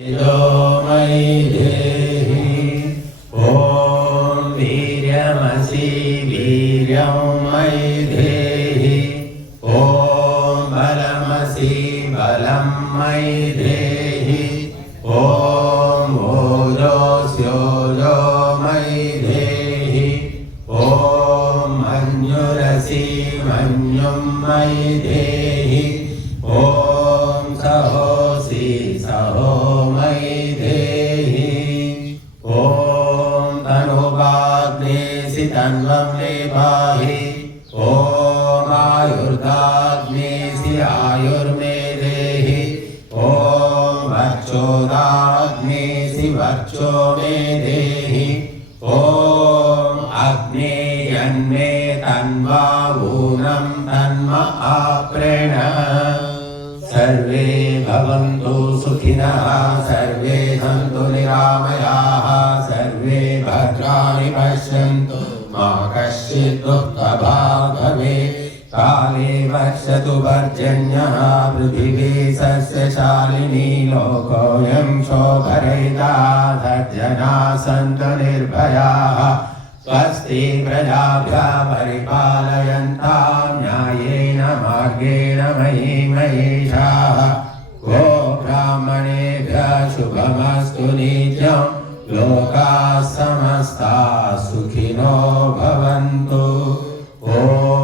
मयि देहि ॐ वीर्यमसि वीर्यं मयि देहि ॐ बलमसि बलं मयि देहि ॐ ओजोऽस्योजो मयि देहि ॐ मन्युरसि मन्युं मयि देहि ॐ सहोऽसि सहो मयि देहि ॐ तनुवाग्नेऽसि तन्वं लेपाहि ॐ आयुर्दाग्नेऽसि आयुर्मे देहि ॐ वर्चोदाग्नेऽसि वर्चो मे देहि ॐ अग्नेयन्मे तन्वा ऊनं तन्म आप्रेण सर्वे भवन्तु सुखिनः सर्वे सन्तु निरामयाः सर्वे भद्राणि पश्यन्तु मा कश्चित् दुःखभाग् भवेत् काले वर्षतु पर्जन्यः पृथिवी सस्यशालिनी लोकोऽयं शोभरहितः सज्जनाः सन्तु निर्भयाः स्वस्ति प्रजाभ्यः परिपालयन्तां न्यायेन मार्गेण मयि महेशाः गो ब्राह्मणेभ्यः शुभमस्तु नित्यं लोकाः समस्ताः सुखिनो भवन्तु। ॐ